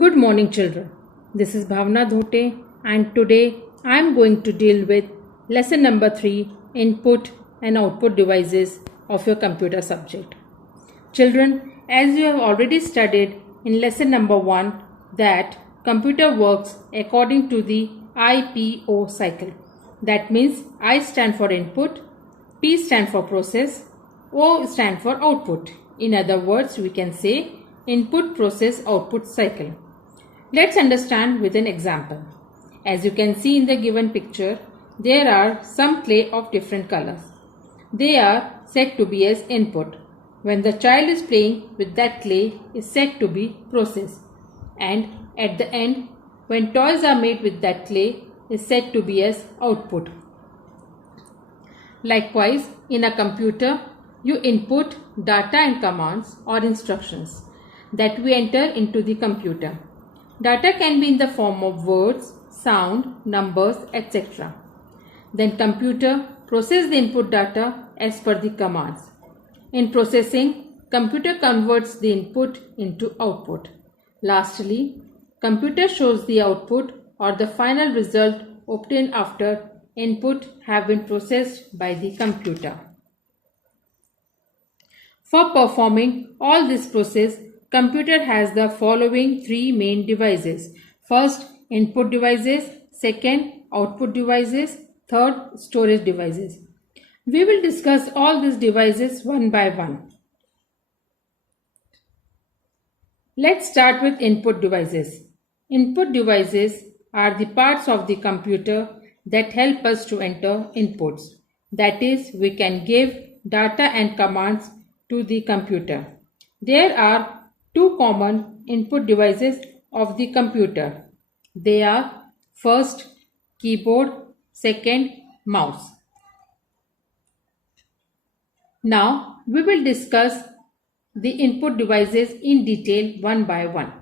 Good morning, children. This is Bhawana Dhote, and today I am going to deal with lesson number 3, input and output devices of your computer subject. Children, as you have already studied in lesson number 1 that computer works according to the IPO cycle. That means I stand for input, P stand for process, O stand for output. In other words, we can say input process output cycle. Let's understand with an example. As you can see in the given picture, there are some clay of different colors. They are said to be as input. When the child is playing with that clay is said to be process. And at the end, when toys are made with that clay is said to be as output. Likewise, in a computer, you input data and commands or instructions that we enter into the computer. Data can be in the form of words, sound, numbers, etc. Then computer processes the input data as per the commands. In processing, computer converts the input into output. Lastly, computer shows the output or the final result obtained after input have been processed by the computer. For performing all this process, computer has the following 3 main devices. First, input devices. Second, output devices. Third, storage devices. We will discuss all these devices one by one. Let's start with input devices. Input devices are the parts of the computer that help us to enter inputs. That is, we can give data and commands to the computer. There are 2 common input devices of the computer. They are first keyboard, second mouse. Now we will discuss the input devices in detail one by one.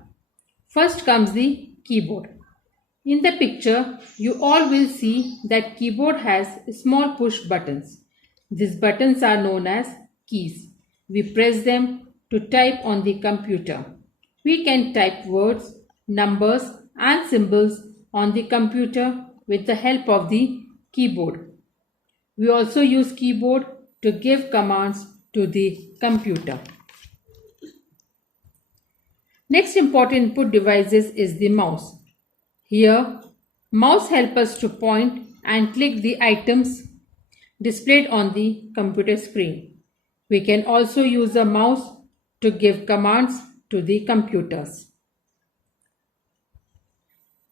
First comes the keyboard. In the picture, you all will see that keyboard has small push buttons. These buttons are known as keys. We press them to type on the computer. We can type words, numbers and symbols on the computer with the help of the keyboard. We also use keyboard to give commands to the computer. Next important input devices is the mouse. Here, mouse helps us to point and click the items displayed on the computer screen. We can also use a mouse to give commands to the computers.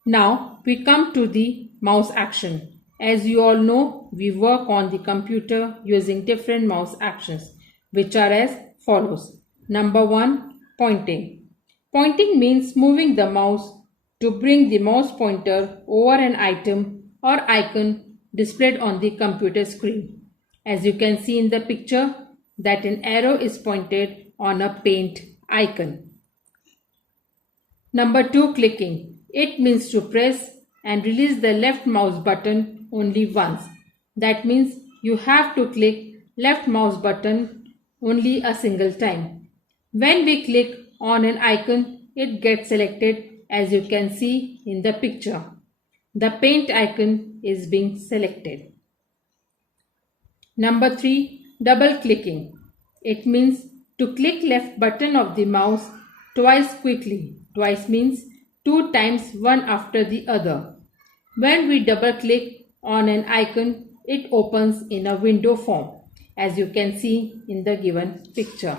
Now we come to the mouse action. As you all know, we work on the computer using different mouse actions, which are as follows. Number 1, pointing. Pointing means moving the mouse to bring the mouse pointer over an item or icon displayed on the computer screen. As you can see in the picture, that an arrow is pointed on a paint icon. Number 2, clicking. It means to press and release the left mouse button only once. That means you have to click left mouse button only a single time. When we click on an icon, it gets selected as you can see in the picture. The paint icon is being selected. Number 3, double clicking. It means to click left button of the mouse twice quickly. Twice means 2 times one after the other. When we double click on an icon, it opens in a window form, as you can see in the given picture.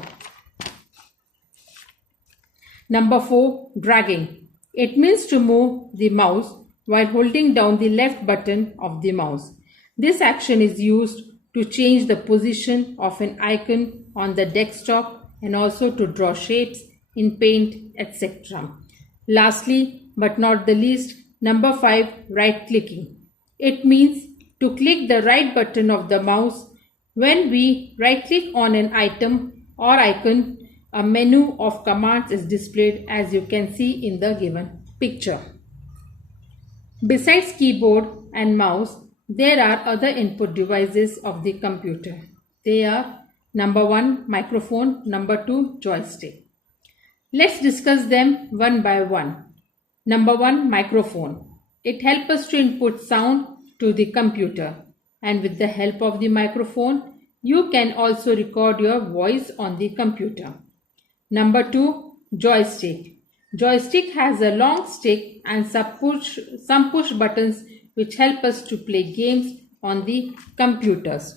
Number 4, dragging. It means to move the mouse while holding down the left button of the mouse. This action is used to change the position of an icon on the desktop and also to draw shapes in paint, etc. Lastly, but not the least, number 5, right clicking. It means to click the right button of the mouse. When we right click on an item or icon, a menu of commands is displayed as you can see in the given picture. Besides keyboard and mouse, there are other input devices of the computer. They are number 1, microphone, number 2, joystick. Let's discuss them one by one. Number 1, microphone. It helps us to input sound to the computer, and with the help of the microphone, you can also record your voice on the computer. Number 2, joystick. Joystick has a long stick and some push buttons which help us to play games on the computers.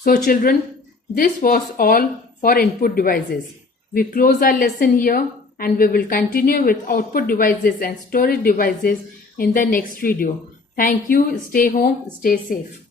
So children, this was all for input devices. We close our lesson here and we will continue with output devices and storage devices in the next video. Thank you. Stay home, stay safe.